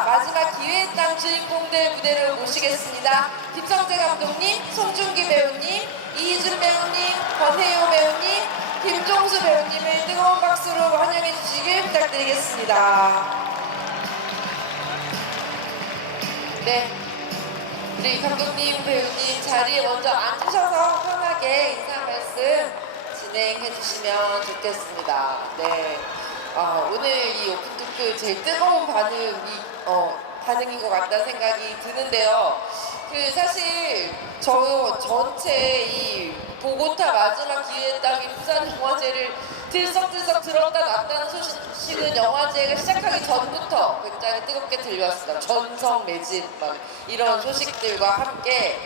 보고타 마지막 기회의 땅 주인공들 무대로 모시겠습니다. 김성재 감독님, 송중기 배우님, 이희준 배우님, 권혜요 배우님, 김종수 배우님을 뜨거운 박수로 환영해 주시길 부탁드리겠습니다. 네, 우리 감독님, 배우님 자리에 먼저 앉으셔서 편하게 인사 말씀 진행해 주시면 좋겠습니다. 네, 오늘 이 오픈토크 제일 뜨거운 반응인 것 같다는 생각이 드는데요. 사실 저 전체 이 보고타 마지막 기회의 땅이 부산 영화제를 들썩들썩 들었다 놨다는 소식은 영화제가 시작하기 전부터 굉장히 뜨겁게 들려왔습니다. 전성 매진 막 이런 소식들과 함께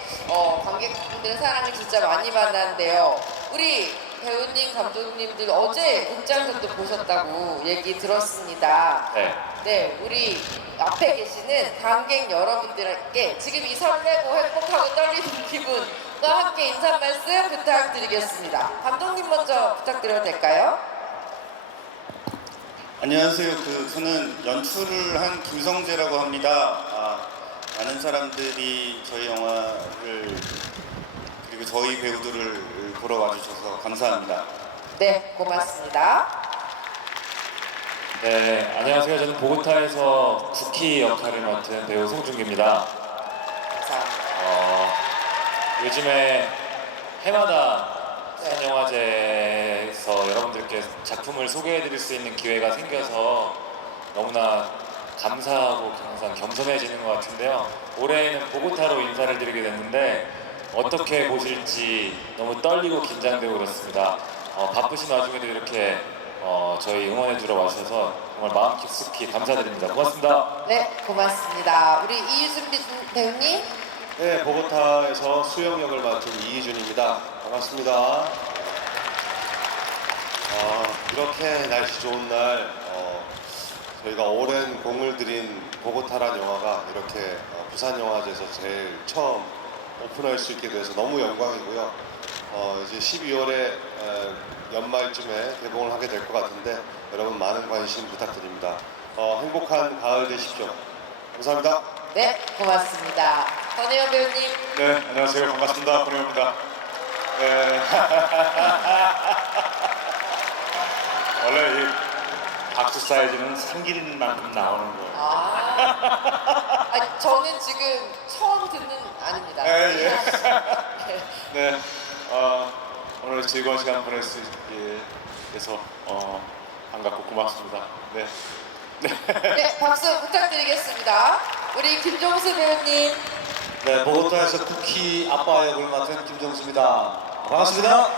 관객분들의 사랑을 진짜 많이 받았는데요. 우리 배우님, 감독님들 어제 극장전도 보셨다고 얘기 들었습니다. 네, 우리 앞에 계시는 관객 여러분들께 지금 이 설레고 행복하고 떨리는 기분과 함께 인사 말씀 부탁드리겠습니다. 감독님 먼저 부탁드려도 될까요? 안녕하세요. 저는 연출을 한 김성재라고 합니다. 많은 사람들이 저희 영화를 그리고 저희 배우들을 보러 와주셔서 감사합니다. 네, 고맙습니다. 네, 안녕하세요. 저는 보고타에서 쿠키 역할을 맡은 배우 송중기입니다. 감사합니다. 요즘에 해마다 부산영화제에서 여러분들께 작품을 소개해드릴 수 있는 기회가 생겨서 너무나 감사하고 항상 겸손해지는 것 같은데요. 올해는 보고타로 인사를 드리게 됐는데 어떻게 보실지 너무 떨리고 긴장되고 그렇습니다. 바쁘신 와중에도 이렇게 저희 응원해주러 와주셔서 정말 마음 깊숙이 감사드립니다. 고맙습니다. 네, 고맙습니다. 우리 이유준 배우님. 네, 보고타에서 수영 역을 맡은 이희준입니다. 반갑습니다. 이렇게 날씨 좋은 날 저희가 오랜 공을 들인 보고타란 영화가 이렇게 부산 영화제에서 제일 처음 오픈할 수 있게 돼서 너무 영광이고요. 이제 12월에 연말쯤에 개봉을 하게 될 것 같은데 여러분 많은 관심 부탁드립니다. 행복한 가을 되십시오. 감사합니다. 네, 고맙습니다. 권혜영 배우님. 네, 안녕하세요. 반갑습니다. 권혜영입니다. 네. 원래 이 박수 사이즈는 삼기는 만큼 나오는 거예요. 저는 지금 처음 듣는 아닙니다. 예. 네. 네, 오늘 즐거운 시간 보낼 수 있게 돼서 반갑고 고맙습니다. 네. 네, 박수 부탁드리겠습니다. 우리 김종수 배우님. 네, 보고타에서 쿠키 아빠 역을 맡은 김정수입니다. 반갑습니다.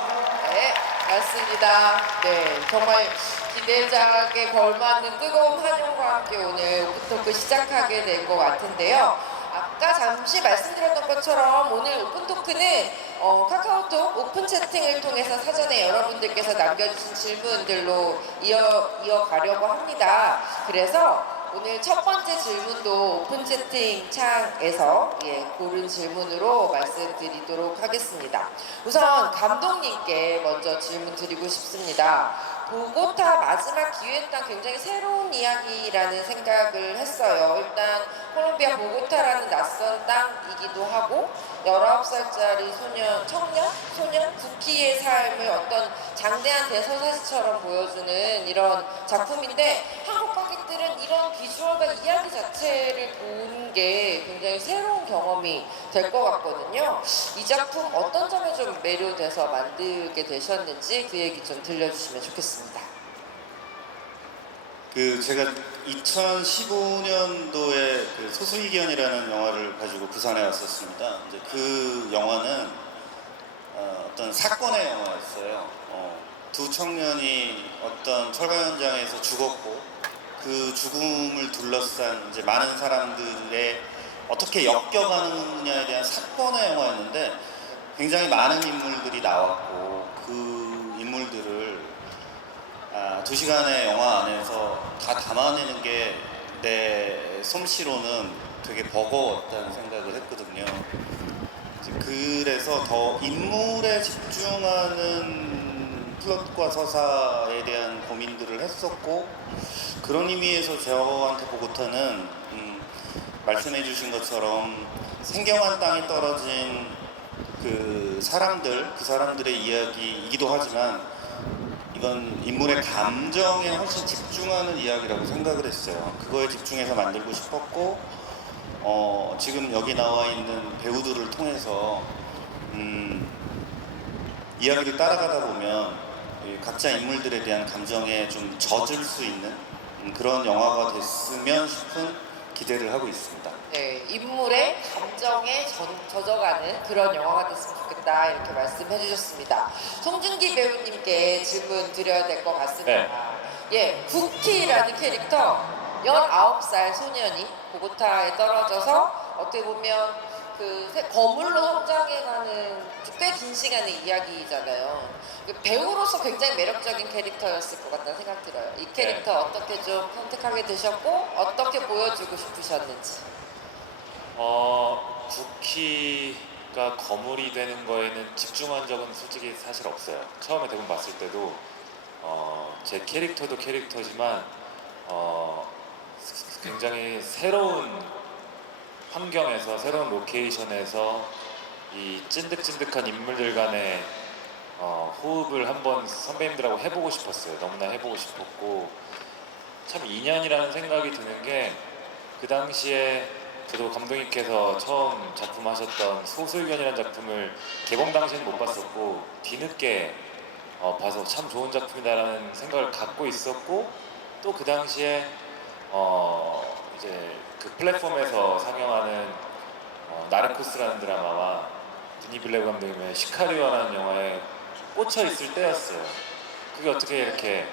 네, 맞습니다. 네, 정말 기대작에 걸맞는 뜨거운 환영과 함께 오늘 오픈토크 시작하게 된 것 같은데요. 아까 잠시 말씀드렸던 것처럼 오늘 오픈토크는 카카오톡 오픈 채팅을 통해서 사전에 여러분들께서 남겨주신 질문들로 이어가려고 합니다. 그래서 오늘 첫 번째 질문도 오픈 채팅 창에서 고른 질문으로 말씀드리도록 하겠습니다. 우선 감독님께 먼저 질문 드리고 싶습니다. 보고타 마지막 기회의 땅 굉장히 새로운 이야기라는 생각을 했어요. 일단 콜롬비아 보고타라는 낯선 땅이기도 하고 19살짜리 소년, 쿠키의 삶을 어떤 장대한 대서사시처럼 보여주는 이런 작품인데 한국 관객들은 이런 비주얼과 이야기 자체를 보는 게 굉장히 새로운 경험이 될 것 같거든요. 이 작품 어떤 점에 좀 매료돼서 만들게 되셨는지 그 얘기 좀 들려주시면 좋겠습니다. 제가 2015년도에 소수이견이라는 영화를 가지고 부산에 왔었습니다. 이제 그 영화는 어떤 사건의 영화였어요. 두 청년이 어떤 철거 현장에서 죽었고 그 죽음을 둘러싼 이제 많은 사람들의 어떻게 엮여가느냐에 대한 사건의 영화였는데 굉장히 많은 인물들이 나왔고 그 인물들을 2시간의 영화 안에서 다 담아내는 게 내 솜씨로는 되게 버거웠다는 생각을 했거든요. 그래서 더 인물에 집중하는 플롯과 서사에 대한 고민들을 했었고 그런 의미에서 저한테 보고타는 말씀해주신 것처럼 생경한 땅에 떨어진 그 사람들의 이야기이기도 하지만 이건 인물의 감정에 훨씬 집중하는 이야기라고 생각을 했어요. 그거에 집중해서 만들고 싶었고 지금 여기 나와 있는 배우들을 통해서 이야기를 따라가다 보면 이 각자 인물들에 대한 감정에 좀 젖을 수 있는 그런 영화가 됐으면 싶은 기대를 하고 있습니다. 네, 인물의 감정에 젖어가는 그런 영화가 됐으면 좋겠다 이렇게 말씀해 주셨습니다. 송중기 배우님께 질문 드려야 될 것 같습니다. 예, 쿠키라는 캐릭터 19살 소년이 보고타에 떨어져서 어떻게 보면 그 거물로 성장해가는 꽤 긴 시간의 이야기잖아요. 배우로서 굉장히 매력적인 캐릭터였을 것 같다는 생각 들어요. 이 캐릭터 어떻게 좀 선택하게 되셨고 어떻게 보여주고 싶으셨는지. 쿠키가 거물이 되는 거에는 집중한 적은 솔직히 사실 없어요. 처음에 대본 봤을 때도 제 캐릭터도 캐릭터지만 굉장히 새로운 환경에서 새로운 로케이션에서 이 찐득찐득한 인물들 간의 호흡을 한번 선배님들하고 해보고 싶었어요. 너무나 해보고 싶었고 참 인연이라는 생각이 드는 게 그 당시에 저도 감독님께서 처음 작품하셨던 소수의견이라는 작품을 개봉 당시에는 못 봤었고 뒤늦게 봐서 참 좋은 작품이다라는 생각을 갖고 있었고 또 그 당시에 이제 그 플랫폼에서 상영하는 나르코스라는 드라마와 드니 빌레브 감독님의 시카리오라는 영화에 꽂혀 있을 때였어요. 그게 어떻게 이렇게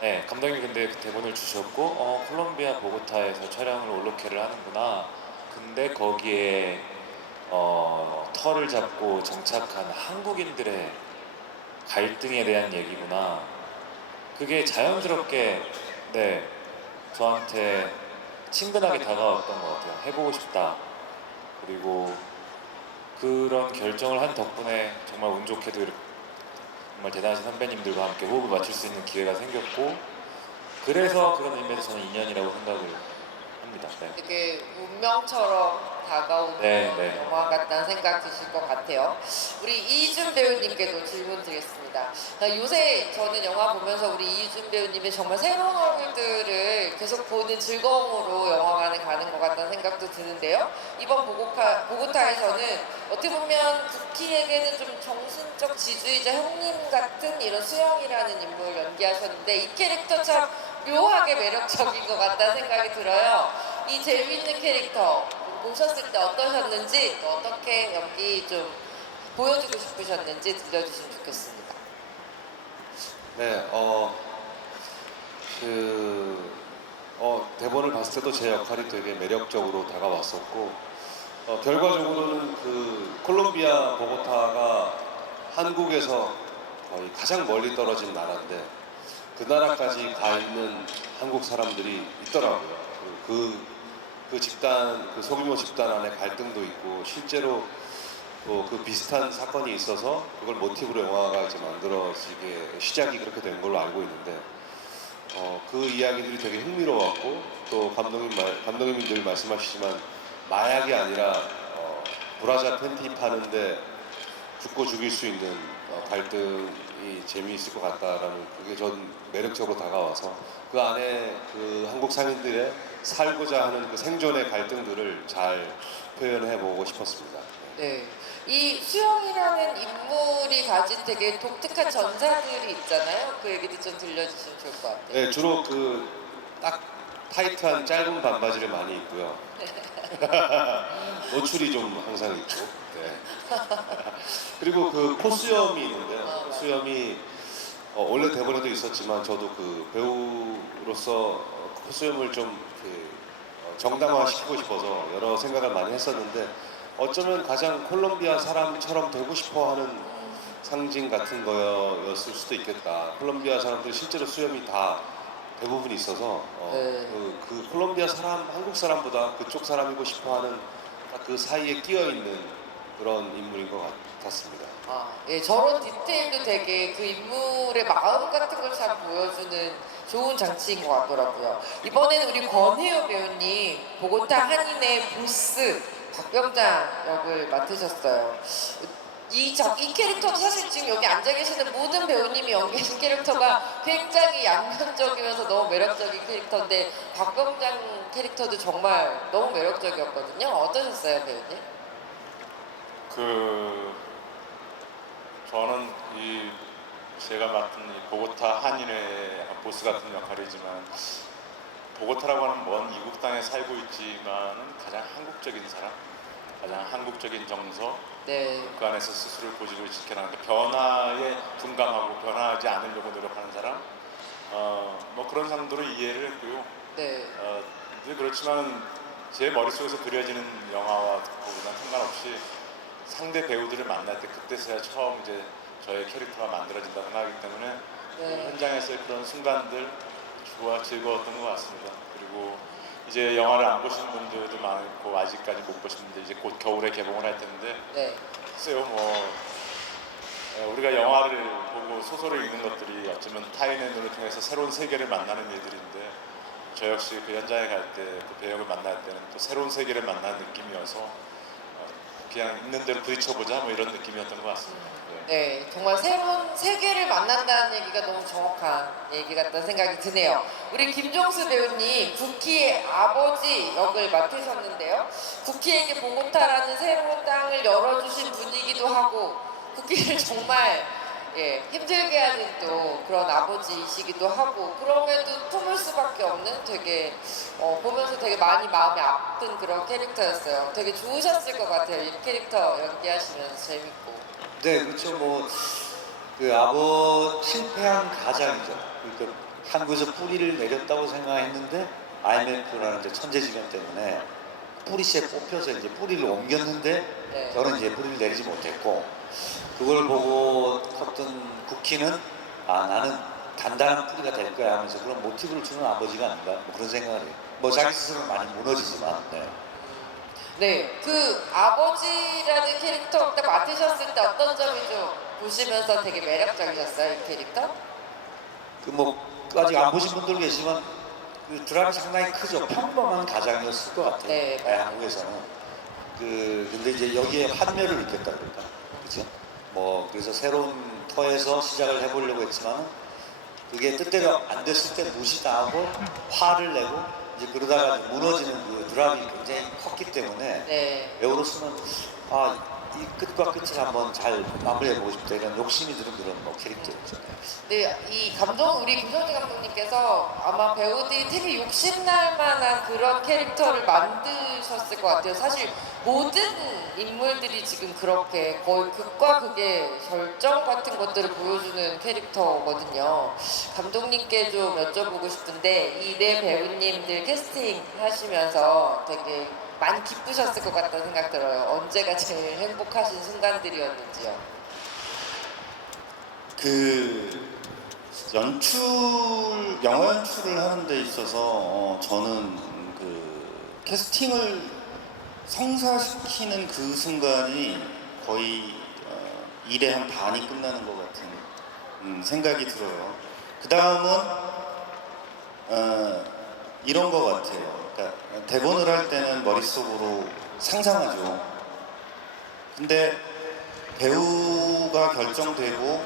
네, 감독님이 근데 그 대본을 주셨고 콜롬비아 보고타에서 촬영을 올로케를 하는구나. 근데 거기에 터를 잡고 정착한 한국인들의 갈등에 대한 얘기구나. 그게 자연스럽게 네 저한테 친근하게 다가왔던 것 같아요. 해보고 싶다. 그리고 그런 결정을 한 덕분에 정말 운 좋게도 이렇게 정말 대단하신 선배님들과 함께 호흡을 맞출 수 있는 기회가 생겼고 그래서 그런 의미에서 저는 인연이라고 생각을 합니다. 네. 되게 운명처럼 다가오는 영화 같다는 생각 드실 것 같아요. 우리 이준 배우님께도 질문 드리겠습니다. 요새 저는 영화 보면서 우리 이준 배우님의 정말 새로운 얼굴들을 계속 보는 즐거움으로 영화관에 가는 것 같다는 생각도 드는데요. 이번 보고타에서는 어떻게 보면 쿠키에게는 좀 정신적 지주이자 형님 같은 이런 수영이라는 인물을 연기하셨는데 이 캐릭터 참 묘하게 매력적인 것 같다는 생각이 들어요. 이 재미있는 캐릭터 보셨을 때 어떠셨는지 또 어떻게 연기 좀 보여주고 싶으셨는지 들려주시면 좋겠습니다. 네, 대본을 봤을 때도 제 역할이 되게 매력적으로 다가왔었고 결과적으로는 그 콜롬비아 보고타가 한국에서 거의 가장 멀리 떨어진 나라인데 그 나라까지 가 있는 한국 사람들이 있더라고요. 그 집단, 그 소규모 집단 안에 갈등도 있고 실제로 그 비슷한 사건이 있어서 그걸 모티브로 영화가 이제 만들어지게 시작이 그렇게 된 걸로 알고 있는데 그 이야기들이 되게 흥미로웠고 또 감독님이 늘 말씀하시지만 마약이 아니라 브라자 팬티 파는데 죽고 죽일 수 있는 갈등이 재미있을 것 같다라는 그게 전 매력적으로 다가와서 그 안에 그 한국 상인들의 살고자 하는 그 생존의 갈등들을 잘 표현해 보고 싶었습니다. 네, 이 수영이라는 인물이 가진 되게 독특한 전사들이 있잖아요. 그 얘기도 좀 들려주시면 좋을 것 같아요. 네, 주로 그 딱 타이트한 짧은 반바지를 많이 입고요. 노출이 좀 항상 있고. 네. 그리고 그 코수염이 있는데요. 코수염이 원래 대본에도 있었지만 저도 그 배우로서 코수염을 좀 정당화시키고 싶어서 여러 생각을 많이 했었는데 어쩌면 가장 콜롬비아 사람처럼 되고 싶어하는 상징 같은 거였을 수도 있겠다. 콜롬비아 사람들 실제로 수염이 다 대부분 있어서 그 콜롬비아 사람, 한국 사람보다 그쪽 사람이고 싶어하는 그 사이에 끼어 있는 그런 인물인 것 같았습니다. 예, 저런 디테일도 되게 그 인물의 마음 같은 걸 참 보여주는 좋은 장치인 것 같더라고요. 이번에는 우리 권혜요 배우님 보고타 한인의 보스 박병장 역을 맡으셨어요. 이 캐릭터도 사실 지금 여기 앉아 계시는 모든 배우님이 연기하신 캐릭터가 굉장히 양면적이면서 너무 매력적인 캐릭터인데 박병장 캐릭터도 정말 너무 매력적이었거든요. 어떠셨어요, 배우님? 저는 제가 맡은 이 보고타 한인의 보스 같은 역할이지만 보고타라고 하는 먼 이국 땅에 살고 있지만 가장 한국적인 사람, 가장 한국적인 정서, 네. 그 안에서 스스로를 고집을 지켜나가는 변화에 둔감하고 변하지 않으려고 노력하는 사람, 뭐 그런 상도로 이해를 했고요. 네. 이제 그렇지만 제 머릿속에서 그려지는 영화와 그거랑 상관없이 상대 배우들을 만날 때 그때서야 처음 이제 저의 캐릭터가 만들어진다고 생각하기 때문에 네. 현장에서의 그런 순간들 즐거웠던 것 같습니다. 그리고 이제 영화를 안 보신 분들도 많고 아직까지 못 보신 분들 이제 곧 겨울에 개봉을 할 텐데 네. 글쎄요 우리가 영화를 보고 소설을 읽는 것들이 어쩌면 타인의 눈을 통해서 새로운 세계를 만나는 일들인데 저 역시 그 현장에 갈 때 그 배역을 만날 때는 또 새로운 세계를 만나는 느낌이어서 그냥 있는 대로 부딪혀보자 뭐 이런 느낌이었던 것 같습니다. 네, 정말 새로운 세계를 만난다는 얘기가 너무 정확한 얘기 같다는 생각이 드네요. 우리 김종수 배우님, 구키의 아버지 역을 맡으셨는데요. 구키에게 보고타라는 새로운 땅을 열어주신 분이기도 하고, 구키를 정말 힘들게 하는 또 그런 아버지이시기도 하고, 그럼에도 품을 수밖에 없는 되게 보면서 되게 많이 마음이 아픈 그런 캐릭터였어요. 되게 좋으셨을 것 같아요. 이 캐릭터 연기하시면서 재밌고. 네, 그렇죠. 뭐 그 실패한 가장이죠. 그러니까 한국에서 뿌리를 내렸다고 생각했는데 IMF라는 이제 천재지변 때문에 뿌리씨에 뽑혀서 이제 뿌리를 옮겼는데 네. 저는 이제 뿌리를 내리지 못했고 그걸 보고 컸던 쿠키는 나는 단단한 뿌리가 될 거야 하면서 그런 모티브를 주는 아버지가 아닌가 뭐 그런 생각을 해요. 뭐 자기 스스로 많이 무너지지만. 네. 네, 그 아버지라는 캐릭터 딱 맡으셨을 때 어떤 점이 좀 보시면서 되게 매력적이셨어요, 이 캐릭터? 아직 안 보신 분들 계시지만 그 드라마 상당히 크죠. 평범한 가장이었을 것 같아요. 네. 한국에서는. 근데 이제 여기에 환멸을 느꼈다 그럴까, 그렇죠? 뭐 그래서 새로운 터에서 시작을 해보려고 했지만 그게 뜻대로 안 됐을 때 무시당하고 화를 내고 이제 그러다가 무너지는 그 드라마이 굉장히 컸기 때문에 네. 배우로서는 이 끝과 끝을 한번 잘 마무리해보고 싶다 이런 욕심이 드는 그런 뭐 캐릭터였죠. 네, 우리 김성진 감독님께서 아마 배우들이 되게 욕심날 만한 그런 캐릭터를 만드셨을 것 같아요. 사실 모든 인물들이 지금 그렇게 거의 극과 극의 절정 같은 것들을 보여주는 캐릭터거든요. 감독님께 좀 여쭤보고 싶은데 이 네 배우님들 캐스팅 하시면서 되게 많이 기쁘셨을 것 같다는 생각 들어요. 언제가 제일 행복하신 순간들이었는지요? 영화 연출을 하는 데 있어서 저는 그 캐스팅을 성사시키는 그 순간이 거의 일의 한 반이 끝나는 것 같은 생각이 들어요. 그 다음은 이런 것 같아요. 그러니까 대본을 할 때는 머릿속으로 상상하죠. 근데 배우가 결정되고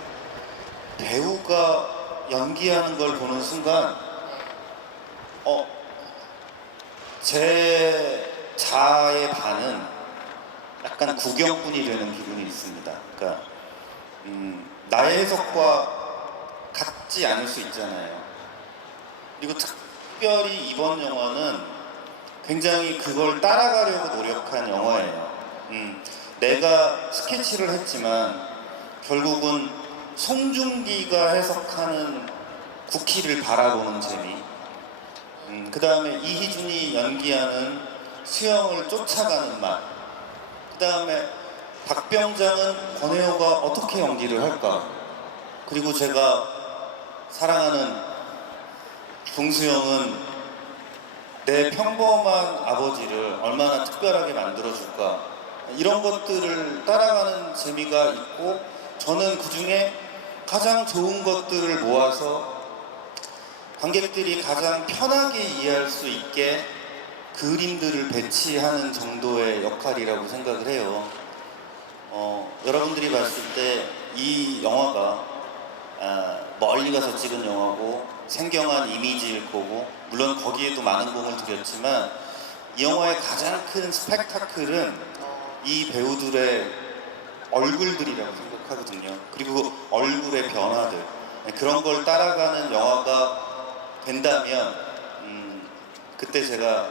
배우가 연기하는 걸 보는 순간 제 자아의 반은 약간 구경꾼이 되는 기분이 있습니다. 그러니까 나의 해석과 같지 않을 수 있잖아요. 그리고 특별히 이번 영화는 굉장히 그걸 따라가려고 노력한 영화예요. 내가 스케치를 했지만 결국은 송중기가 해석하는 쿠키를 바라보는 재미, 그 다음에 이희준이 연기하는 수영을 쫓아가는 맛, 그 다음에 박병장은 권혜호가 어떻게 연기를 할까, 그리고 제가 사랑하는 동수영은 내 평범한 아버지를 얼마나 특별하게 만들어줄까, 이런 것들을 따라가는 재미가 있고 저는 그 중에 가장 좋은 것들을 모아서 관객들이 가장 편하게 이해할 수 있게 그림들을 배치하는 정도의 역할이라고 생각을 해요. 여러분들이 봤을 때 이 영화가 멀리 가서 찍은 영화고 생경한 이미지일 거고 물론 거기에도 많은 공을 들였지만 이 영화의 가장 큰 스펙타클은 이 배우들의 얼굴들이라고 생각하거든요. 그리고 얼굴의 변화들 그런 걸 따라가는 영화가 된다면 그때 제가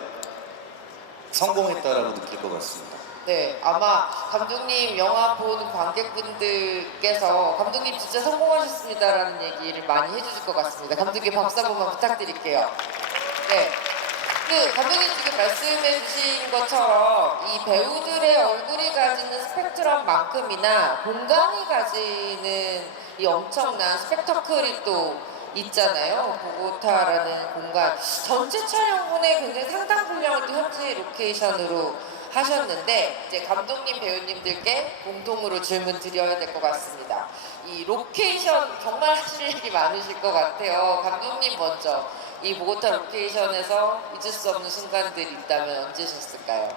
성공했다라고 느낄 것 같습니다. 네, 아마 감독님 영화 보는 관객분들께서 감독님 진짜 성공하셨습니다라는 얘기를 많이 해주실 것 같습니다. 감독님 박수 한 번만 부탁드릴게요. 네. 감독님 지금 말씀해 주신 것처럼 이 배우들의 얼굴이 가지는 스펙트럼만큼이나 공간이 가지는 이 엄청난 스펙터클이 또 있잖아요. 보고타라는 공간. 전체 촬영분의 굉장히 상당 분량을 또 현지 로케이션으로 하셨는데 이제 감독님 배우님들께 공통으로 질문 드려야 될 것 같습니다. 이 로케이션 정말 하실 얘기 많으실 것 같아요. 감독님 먼저 이 보고타 로케이션에서 잊을 수 없는 순간들이 있다면 언제셨을까요?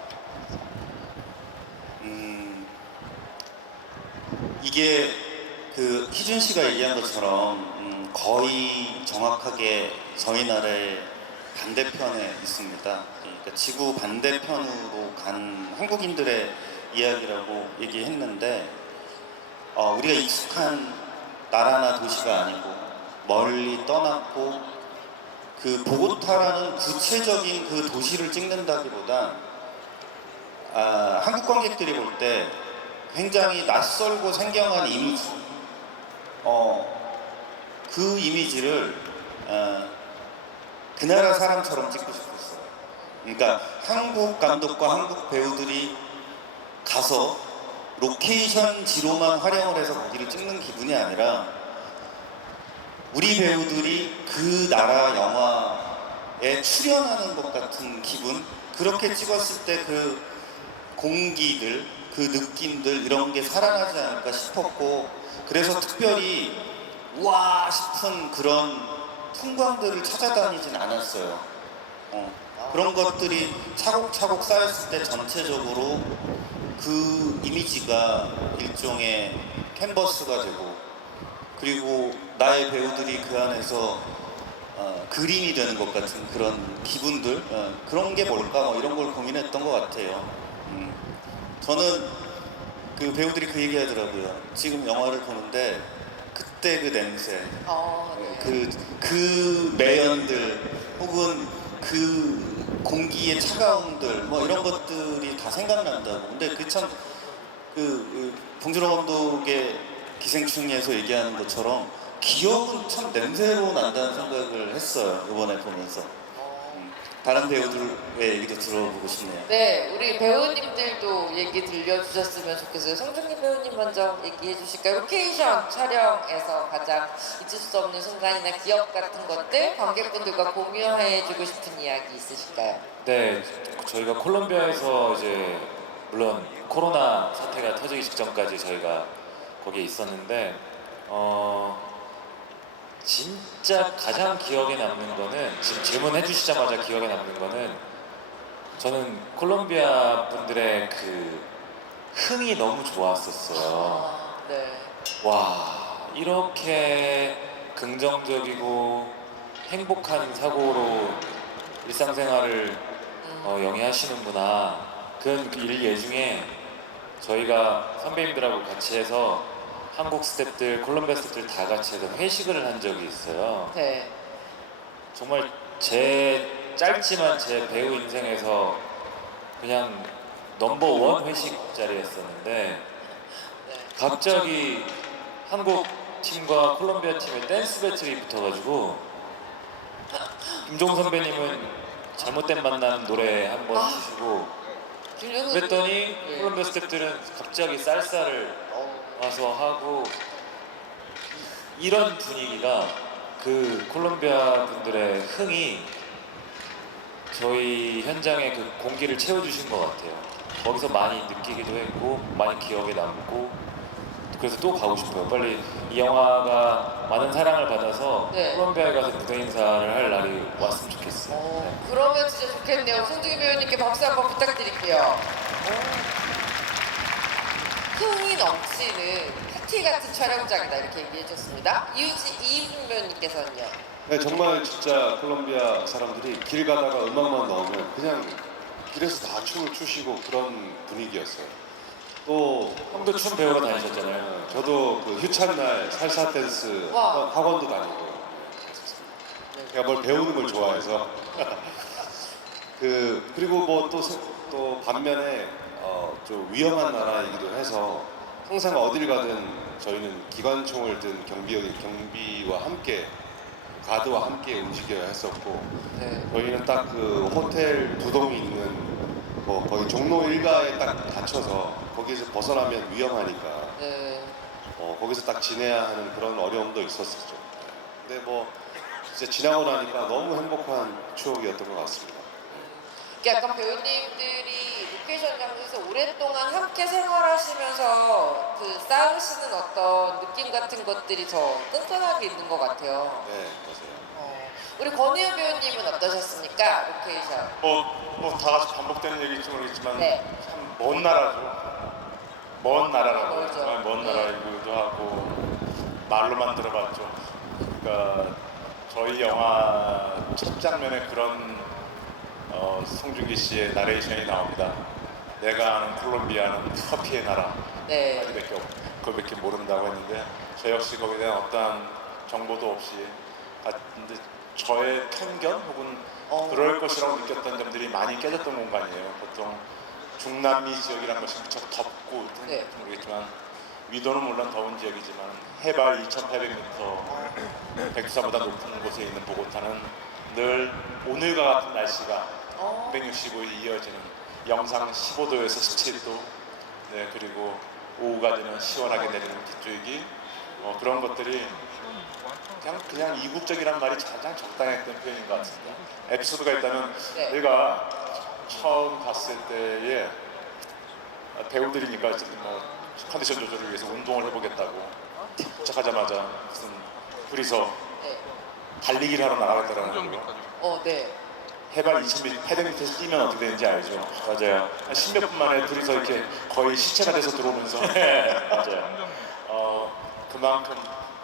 이게 그 희준 씨가 얘기한 것처럼 거의 정확하게 저희 나라의 반대편에 있습니다. 그러니까 지구 반대편으로 간 한국인들의 이야기라고 얘기했는데 우리가 익숙한 나라나 도시가 아니고 멀리 떠났고 그 보고타라는 구체적인 그 도시를 찍는다기보다 한국 관객들이 볼 때 굉장히 낯설고 생경한 이미지 그 이미지를 그 나라 사람처럼 찍고 싶었어요. 그러니까 한국 감독과 한국 배우들이 가서 로케이션지로만 활용을 해서 거기를 찍는 기분이 아니라 우리 배우들이 그 나라 영화에 출연하는 것 같은 기분, 그렇게 찍었을 때 그 공기들, 그 느낌들 이런 게 살아나지 않을까 싶었고 그래서 특별히 우와 싶은 그런 풍광들을 찾아다니진 않았어요. 그런 것들이 차곡차곡 쌓였을 때 전체적으로 그 이미지가 일종의 캔버스가 되고 그리고 나의 배우들이 그 안에서 그림이 되는 것 같은 그런 기분들 그런 게 뭘까 뭐 이런 걸 고민했던 것 같아요. 저는 그 배우들이 그 얘기 하더라고요. 지금 영화를 보는데 그때 그 냄새 네. 그 매연들 혹은 그 공기의 차가움들 뭐 이런 것들이 다 생각난다고. 근데 그 참 그 봉준호 감독의 기생충에서 얘기하는 것처럼 기억은 참 냄새로 난다는 생각을 했어요. 이번에 보면서. 다른 배우들의 얘기도 들어보고 싶네요. 네, 우리 배우님들도 얘기 들려주셨으면 좋겠어요. 성준기 배우님 먼저 얘기해 주실까요? 로케이션 촬영에서 가장 잊을 수 없는 순간이나 기억 같은 것들 관객분들과 공유해주고 싶은 이야기 있으실까요? 네, 저희가 콜롬비아에서 이제 물론 코로나 사태가 터지기 직전까지 저희가 거기에 있었는데 진짜 가장 기억에 남는 거는 지금 질문해 주시자마자 기억에 남는 거는 저는 콜롬비아 분들의 그 흥이 너무 좋았었어요. 네. 와, 이렇게 긍정적이고 행복한 사고로 일상생활을 영위하시는구나. 그 일 예중에 저희가 선배님들하고 같이 해서 한국 스태프들, 콜롬비아 스태프들 다 같이 해서 회식을 한 적이 있어요. 네. 정말 제 짧지만 제 배우 인생에서 그냥 넘버원 회식 자리였었는데 갑자기 한국 팀과 콜롬비아 팀의 댄스 배틀이 붙어가지고 김종 선배님은 잘못된 만남 노래 한 번 주시고 그랬더니 콜롬비아 스태프들은 갑자기 살사를 와서 하고 이런 분위기가 그 콜롬비아 분들의 흥이 저희 현장의 그 공기를 채워주신 것 같아요. 거기서 많이 느끼기도 했고 많이 기억에 남고 그래서 또 가고 싶어요. 빨리 이 영화가 많은 사랑을 받아서 네. 콜롬비아에 가서 무대 인사를 할 날이 왔으면 좋겠어요. 네. 그러면 진짜 좋겠네요. 손중희 배우님께 박수 한번 부탁드릴게요. 흥이 넘치는 파티 같은 촬영장이다 이렇게 얘기해줬습니다. 이훈 배우님께서는요. 네, 정말 진짜 콜롬비아 사람들이 길 가다가 음악만 넣으면 그냥 길에서 다 춤을 추시고 그런 분위기였어요. 또 형도 춤 배우러 다니셨잖아요. 저도 그 휴찬 날 살사 댄스 와. 학원도 다니고 했었습니다. 제가 뭘 배우는 걸 좋아해서 그리고 뭐 또 반면에 좀 위험한 나라이기도 해서 항상 어딜 가든 저희는 기관총을 든 경비와 함께 가드와 함께 움직여야 했었고 네. 저희는 딱 그 호텔 두 동이 있는 뭐 거의 종로 일가에 딱 갇혀서 거기에서 벗어나면 위험하니까 네. 거기서 딱 지내야 하는 그런 어려움도 있었었죠. 근데 뭐 이제 지나고 나니까 너무 행복한 추억이었던 것 같습니다. 이게 약간 배우님들이 로케이션 장소에서 오랫동안 함께 생활하시면서 그 쌓으시는 어떤 느낌 같은 것들이 더 끈끈하게 있는 것 같아요. 네, 맞아요. 우리 권희우 배우님은 어떠셨습니까? 로케이션. 다 같이 반복되는 얘기일지 모르겠지만 네. 참 먼 나라죠. 먼 나라라고 멀죠. 정말 먼 네. 나라이기도 하고 말로만 들어봤죠. 그러니까 저희 영화 첫 장면에 그런 송중기 씨의 나레이션이 나옵니다. 내가 아는 콜롬비아는 커피의 나라. 네. 그거밖에 모른다고 했는데 저 역시 거기에 대한 어떠한 정보도 없이 근데 저의 편견 혹은 그럴 것이라고 느꼈던 점들이 많이 깨졌던 공간이에요. 보통 중남미 지역이라는 것이 무척 덥고 네. 모르겠지만 위도는 물론 더운 지역이지만 해발 2,800m 백두산보다 높은 곳에 있는 보고타는 늘 오늘과 같은 날씨가 365일 이어지는 영상 15도에서 17도 네, 그리고 오후가 되면 시원하게 내리는 빗줄기 그런 것들이 그냥 이국적이란 말이 가장 적당했던 표현인 것 같습니다. 에피소드가 있다면 네. 내가 처음 봤을 때에 배우들이니까 뭐 컨디션 조절을 위해서 운동을 해보겠다고 도착하자마자 무슨 둘이서 네. 달리기를 하러 나가겠다라는 거예요. 네. 해발 2,800m에서 뛰면 어떻게 되는지 알죠? 맞아요. 한 10몇 분 만에 둘이서 이렇게 거의 시체가 돼서 들어오면서 맞아요. 그만큼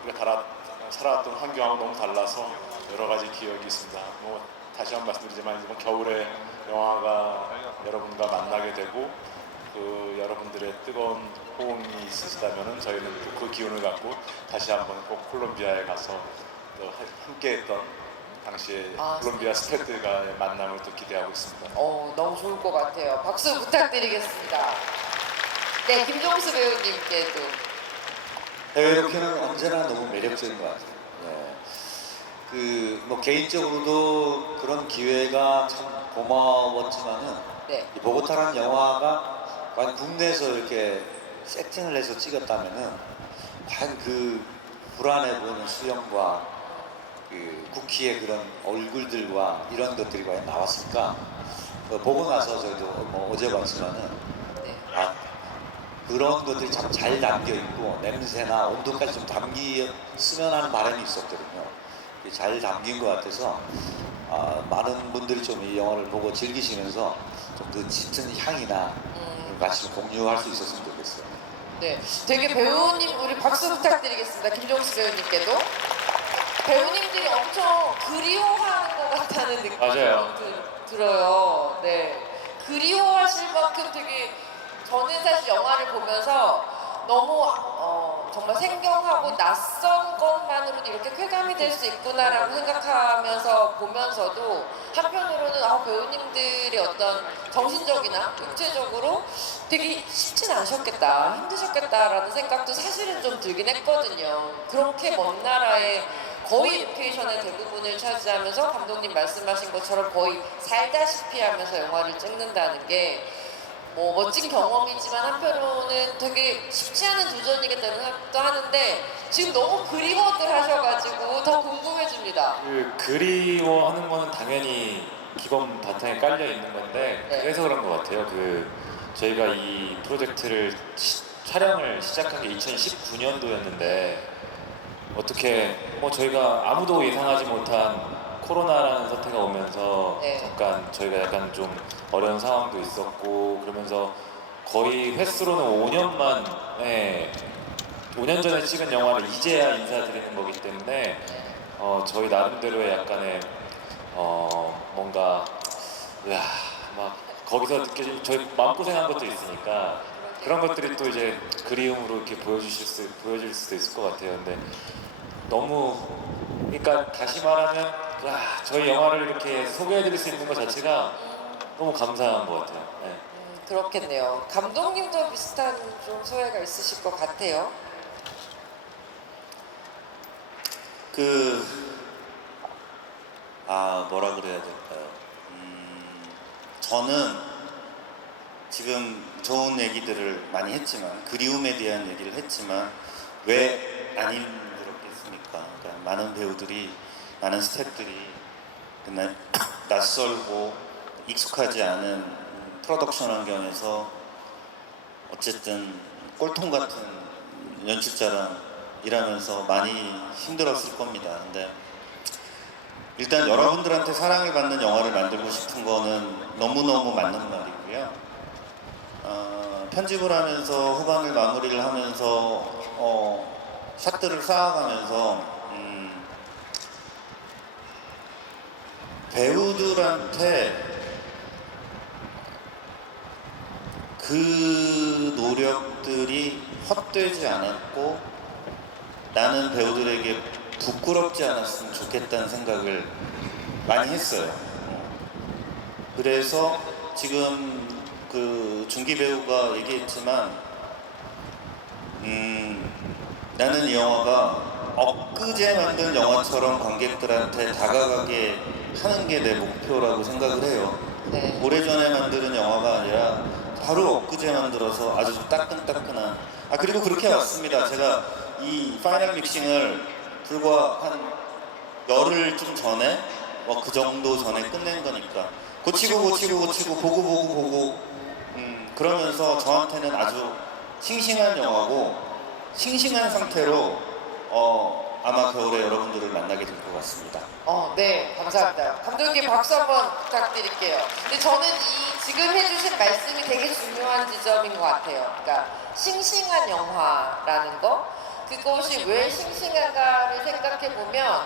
우리가 살아왔던 환경하고 너무 달라서 여러 가지 기억이 있습니다. 뭐 다시 한번 말씀드리지만 이번 겨울에 영화가 여러분과 만나게 되고 그 여러분들의 뜨거운 호응이 있으시다면은 저희는 또 그 기운을 갖고 다시 한번 꼭 콜롬비아에 가서 또 함께했던 당시에 콜롬비아 스태프들과의 만남을 또 기대하고 있습니다. 너무 좋을 것 같아요. 박수 부탁드리겠습니다. 네, 김종수 배우님께도. 해외 로케는 언제나 너무 매력적인 것 같아요. 네. 뭐 개인적으로도 그런 기회가 참 고마웠지만은 네. 이 보고타라는 영화가 과연 국내에서 이렇게 세팅을 해서 찍었다면은 과연 그 불안해 보이는 수영과 그 쿠키의 그런 얼굴들과 이런 것들이 과연 나왔을까? 보고 나서 저희도 뭐 어제 봤지만은 네. 그런 것들이 참 잘 담겨 있고 냄새나 온도까지 좀 담기으면 하는 바람이 있었거든요. 잘 담긴 것 같아서 많은 분들이 좀 이 영화를 보고 즐기시면서 좀 그 짙은 향이나 같이 공유할 수 있었으면 좋겠어요. 네, 되게 배우님 우리 박수 부탁드리겠습니다. 김종수 배우님께도. 배우님들이 엄청 그리워하는 것 같다는 느낌이 맞아요. 들어요. 네, 그리워하실 만큼 되게 저는 사실 영화를 보면서 너무 정말 생경하고 낯선 것만으로도 이렇게 쾌감이 될 수 있구나라고 생각하면서 보면서도 한편으로는 배우님들이 어떤 정신적이나 육체적으로 되게 쉽진 않으셨겠다, 힘드셨겠다라는 생각도 사실은 좀 들긴 했거든요. 그렇게 먼 나라에 거의 로케이션의 대부분을 차지하면서 감독님 말씀하신 것처럼 거의 살다시피 하면서 영화를 찍는다는 게 뭐 멋진 경험이지만 한편으로는 되게 쉽지 않은 도전이겠다는 생각도 하는데 지금 너무 그리워들 하셔가지고 더 궁금해집니다. 그리워하는 거는 당연히 기본 바탕에 깔려 있는 건데 네. 그래서 그런 것 같아요. 저희가 이 프로젝트를 촬영을 시작한 게 2019년도였는데 어떻게 저희가 아무도 예상하지 못한 코로나라는 사태가 오면서 네. 잠깐 저희가 약간 좀 어려운 상황도 있었고 그러면서 거의 횟수로는 5년 전에 찍은 영화를 이제야 인사드리는 거기 때문에 저희 나름대로의 약간의 뭔가 막 거기서 느껴진 저희 마음고생한 것도 있으니까 그런 것들이 또 이제 그리움으로 이렇게 보여질 수도 있을 것 같아요. 근데 너무 그러니까 다시 말하면 저희 영화를 이렇게 소개해드릴 수 있는 것 자체가 너무 감사한 것 같아요. 네. 그렇겠네요. 감독님도 비슷한 좀 소회가 있으실 것 같아요. 뭐라 그래야 될까요? 저는 지금 좋은 얘기들을 많이 했지만, 그리움에 대한 얘기를 했지만, 왜 안 힘들었겠습니까? 그러니까 많은 배우들이, 많은 스태프들이 낯설고 익숙하지 않은 프로덕션 환경에서 어쨌든 꼴통 같은 연출자랑 일하면서 많이 힘들었을 겁니다. 근데 일단 여러분들한테 사랑을 받는 영화를 만들고 싶은 거는 너무너무 맞는 말이고요. 편집을 하면서 후반을 마무리를 하면서 샷들을 쌓아가면서 배우들한테 그 노력들이 헛되지 않았고 나는 배우들에게 부끄럽지 않았으면 좋겠다는 생각을 많이 했어요. 그래서 지금 그 준기 배우가 얘기했지만 나는 이 영화가 엊그제 만든 영화처럼 관객들한테 다가가게 하는 게 내 목표라고 생각을 해요. 네. 오래전에 만드는 영화가 아니라 바로 엊그제 만들어서 아주 따끈따끈한 그리고 그렇게 왔습니다. 제가 이 파이널 믹싱을 불과 한 열흘 좀 전에 그 정도 전에 끝낸 거니까 고치고 보고 그러면서 저한테는 아주 싱싱한 영화고 싱싱한 상태로 아마 겨울에 여러분들을 만나게 될 것 같습니다. 네, 감사합니다. 감독님 박수 한번 부탁드릴게요. 근데 저는 지금 해주신 말씀이 되게 중요한 지점인 것 같아요. 그러니까 싱싱한 영화라는 거, 그것이 왜 싱싱한가를 생각해 보면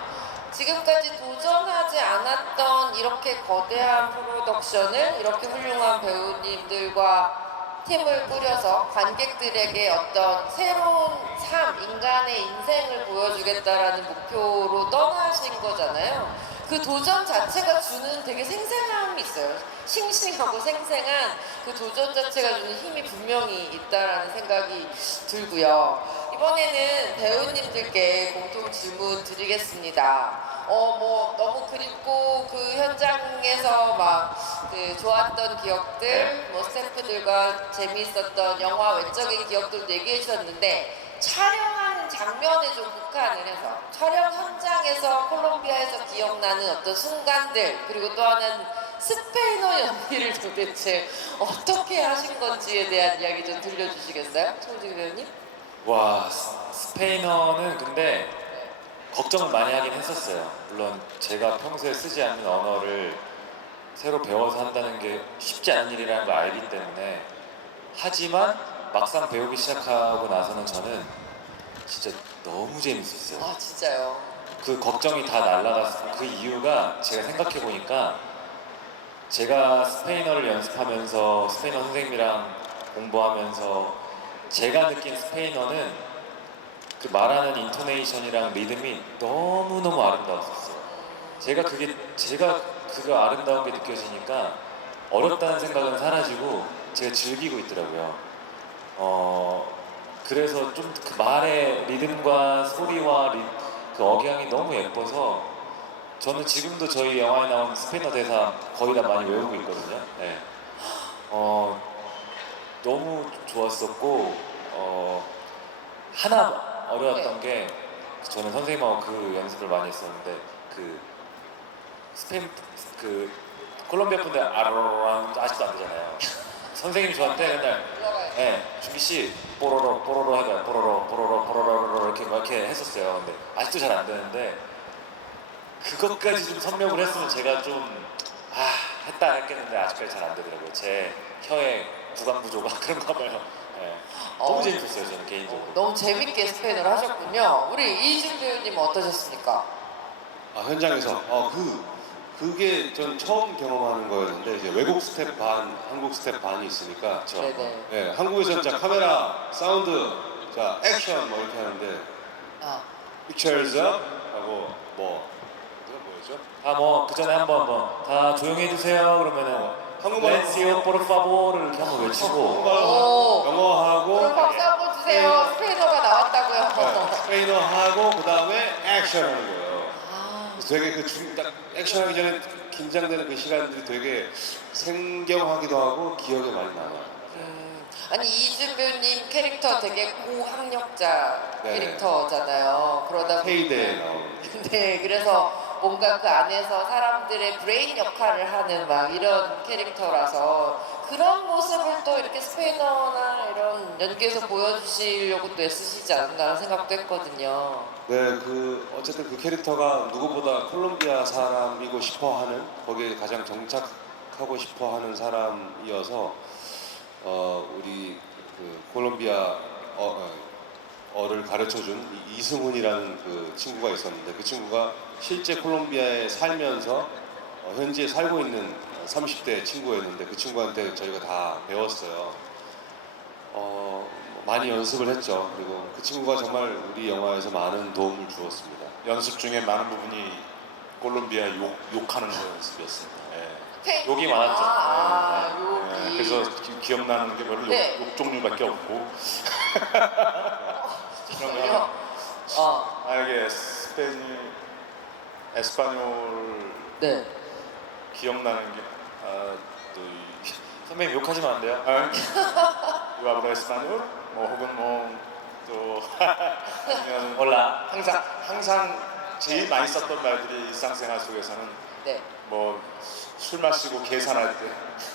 지금까지 도전하지 않았던 이렇게 거대한 프로덕션을 이렇게 훌륭한 배우님들과 팀을 꾸려서 관객들에게 어떤 새로운 삶, 인간의 인생을 보여주겠다라는 목표로 떠나신 거잖아요. 그 도전 자체가 주는 되게 생생함이 있어요. 싱싱하고 생생한 그 도전 자체가 주는 힘이 분명히 있다라는 생각이 들고요. 이번에는 배우님들께 공통 질문 드리겠습니다. 너무 그립고 그 현장에서 그 좋았던 기억들, 스태프들과 재미있었던 영화 외적인 기억들도 얘기해 주셨는데 촬영하는 장면에 좀 국한을 해서 촬영 현장에서 콜롬비아에서 기억나는 어떤 순간들 그리고 또 하나는 스페인어 연기를 도대체 어떻게 하신 건지에 대한 이야기 좀 들려주시겠어요? 송중기 배우님? 스페인어는 근데 걱정을 많이 하긴 했었어요. 물론 제가 평소에 쓰지 않는 언어를 새로 배워서 한다는 게 쉽지 않은 일이라는 걸 알기 때문에 하지만 막상 배우기 시작하고 나서는 저는 진짜 너무 재밌었어요. 진짜요? 그 걱정이 다 날아갔어요. 그 이유가 제가 생각해 보니까 제가 스페인어를 연습하면서 스페인어 선생님이랑 공부하면서 제가 느낀 스페인어는 그 말하는 인토네이션이랑 리듬이 너무너무 아름다웠었어요. 제가 그거 아름다운 게 느껴지니까 어렵다는 생각은 사라지고 제가 즐기고 있더라고요. 그래서 좀 그 말의 리듬과 소리와 그 억양이 너무 예뻐서 저는 지금도 저희 영화에 나온 스페인어 대사 거의 다 많이 외우고 있거든요. 네. 너무 좋았었고 하나 어려웠던 게 저는 선생님하고 그 연습을 많이 했었는데 그 스페인 콜롬비아 분들 아로랑 아직도 안 되잖아요. 선생님이 저한테 맨날 올라가요. 준기 씨 뽀로로 뽀로로 해봐요. 뽀로로 뽀로로 뽀로로 이렇게 막 이렇게 했었어요. 근데 아직도 잘 안 되는데 그것까지 좀 섭렵을 했으면 제가 좀 했다 했겠는데 아직까지 잘 안 되더라고요. 제 혀의 구강 구조가 그런가 봐요. 예. 너무 재밌었어요 저는 개인적으로. 너무 재밌게 스페인어를 하셨군요. 우리 이희준 배우님 어떠셨습니까? 현장에서 그게 전 처음 경험하는 거였는데 이제 외국 스텝 반, 한국 스텝 반이 있으니까 네네. 예, 한국에서는 자 카메라, 사운드, 자 액션 뭐 이렇게 하는데 아, pictures up 하고 뭐 이거 뭐였죠? 그 전에 한번 다 조용히 해주세요 그러면은 한국말 렌시오 포르파보를 이렇게 한번 외치고 오. 영어하고 그럼 박수 한번 주세요. 스페인어가 나왔다고요. 스페인어 하고 그 다음에 액션 하는 거예요. 아, 그래서 되게 딱 액션하기 전에 긴장되는 그 시간들이 되게 생경하기도 하고 기억에 많이 남아요. 아니 이희준 배우님 캐릭터 되게 고학력자 네. 캐릭터잖아요. 그러다 페이데에 보니까 나오는. 네, 그래서 뭔가 그 안에서 사람들의 브레인 역할을 하는 막 이런 캐릭터라서 그런 모습을 또 이렇게 스페인어나 이런 연기에서 보여주시려고 또 애쓰시지 않나 생각도 했거든요. 네, 어쨌든 그 캐릭터가 누구보다 콜롬비아 사람이고 싶어하는 거기에 가장 정착하고 싶어하는 사람이어서 우리 그 콜롬비아 어를 가르쳐준 이승훈이라는 그 친구가 있었는데 그 친구가 실제 콜롬비아에 살면서 현지에 살고 있는 30대 친구였는데 그 친구한테 저희가 다 배웠어요. 많이 연습을 했죠. 그리고 그 친구가 정말 우리 영화에서 많은 도움을 주었습니다. 연습 중에 많은 부분이 콜롬비아 욕하는 거 연습이었습니다. 예. 욕이 많았죠. 욕이. 그래서 기억나는 게 별로 네. 욕 종류밖에 없고 정말요? 만약에 에스파뇰 네. 기억나는 게 선배님 욕하시면 안 돼요? 유아브라 에스파뇰 뭐 혹은 뭐또 아니면 몰라. 항상 제일 많이 썼던 말들이 일상생활 속에서는 네. 뭐 술 마시고 계산할 때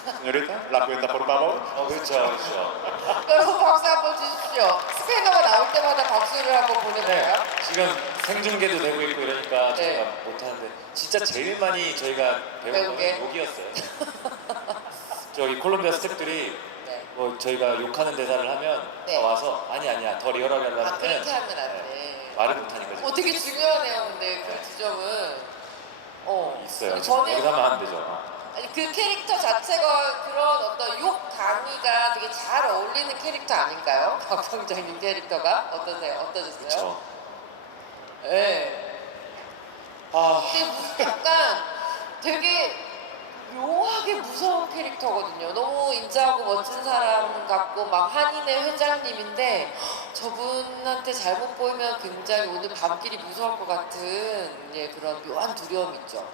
señorita, la cuenta por favor. 그렇죠. 그럼 박수 한번 주십시오. 스페인어가 나올 때마다 박수를 한번 보내볼까요? 지금 생중계도 되고 있고 이러니까 네. 저희가 못하는데 진짜 제일 많이 저희가 배운 배운 게? 건 욕이었어요. 저기 콜롬비아 스태프들이 네. 뭐 저희가 욕하는 대사를 하면 네. 다 와서 아니야 더 리얼하게 하려면 아, 그렇게 하면 안 돼. 말을 못하니까 지금. 되게 중요하네요, 근데 그 지점은. 있어요. 저는 여기서 하면 안 되죠. 아니 그 캐릭터 자체가 그런 어떤 욕 강의가 되게 잘 어울리는 캐릭터 아닌가요? 박병장님 캐릭터가 어떠세요? 어떠셨어요? 그렇죠. 네. 근데 약간 되게 묘하게 무서운 캐릭터거든요. 너무 인자하고 멋진 사람 같고 막 한인의 회장님인데 저분한테 잘못 보이면 굉장히 오늘 밤길이 무서울 것 같은 그런 묘한 두려움이 있죠.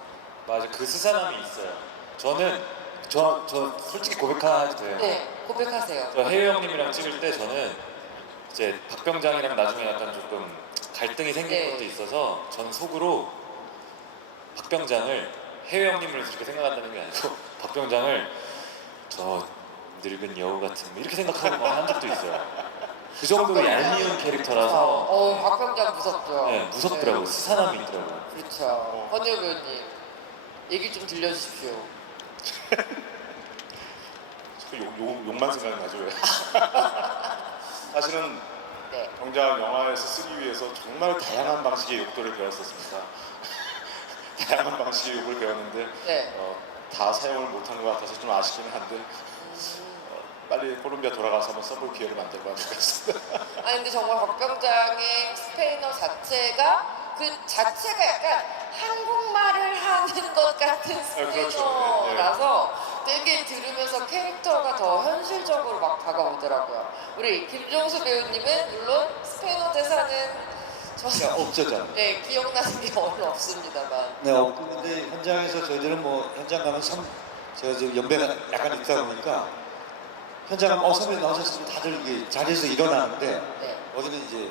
맞아, 그 스산함이 있어요. 저는 저 솔직히 고백해도 돼요. 네, 고백하세요. 저 해외 형님이랑 찍을 때 저는 이제 박병장이랑 나중에 약간 조금 갈등이 생긴 네. 것도 있어서 저는 속으로 박병장을 해외 형님을 그렇게 생각한다는 게 아니고 박병장을 저 늙은 여우 같은 이렇게 생각하고 막 한 적도 있어요. 그 정도로 얄미운 캐릭터라서 박병장 무섭죠. 네, 무섭더라고요. 네. 스산함이 있더라고요. 그렇죠. 권혜우 배우님 얘기 좀 들려주십시오. 욕만 생각나죠. 왜? 사실은 네. 정작 영화에서 쓰기 위해서 정말 다양한 방식의 욕들을 배웠었습니다. 다양한 방식의 욕을 배웠는데 네. 다 사용을 못하는 것 같아서 좀 아쉽기는 한데 빨리 콜롬비아 돌아가서 한번 써볼 기회를 만들고 하는 것 같습니다. 아니 근데 정말 박병장의 스페인어 자체가 약간 한국말을 하는 것 같은 스페인어라서 되게 들으면서 캐릭터가 더 현실적으로 막 다가오더라고요. 우리 김종수 배우님은 물론 스페인어 대사는 저는 없잖아요. 네, 기억나는 게 얼마 없습니다만. 네, 근데 현장에서 저희들은 뭐 현장 가면 제가 지금 연배가 약간 있다 보니까 현장 가면 선배님 나오셨으면 다들 이게 자리에서 일어나는데 네. 여기는 이제